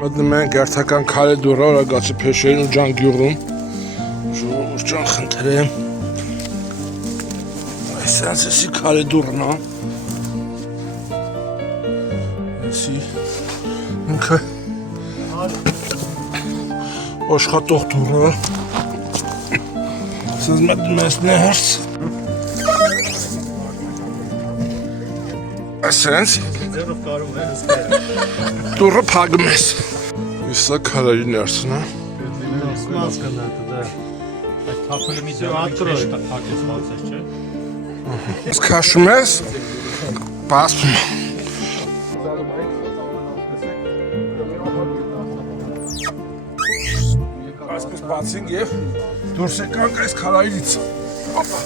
Մտնում ենք երթական քարե դուռը Արագածի փեշերին ու ջան գյուղում։ Ժողովուրդ ջան խնդրեմ։ Այսինքն քարե դուռն է։ Էսի ինքը աշխատող դուռը։ Սենց մտնում ես ներս։ Այսինքն Ձերով կարում է հսկել։ դուռը փակում ես։ Իսա քարերի ներսն է։ Մասկն է դա։ Այդ թափելը մի դեռ փակես բացես, չէ՞։ Իսկ քաշում ես, բացում։ Այսպես բացինք եւ դուրս եկանք այս քարայից։ Ապա։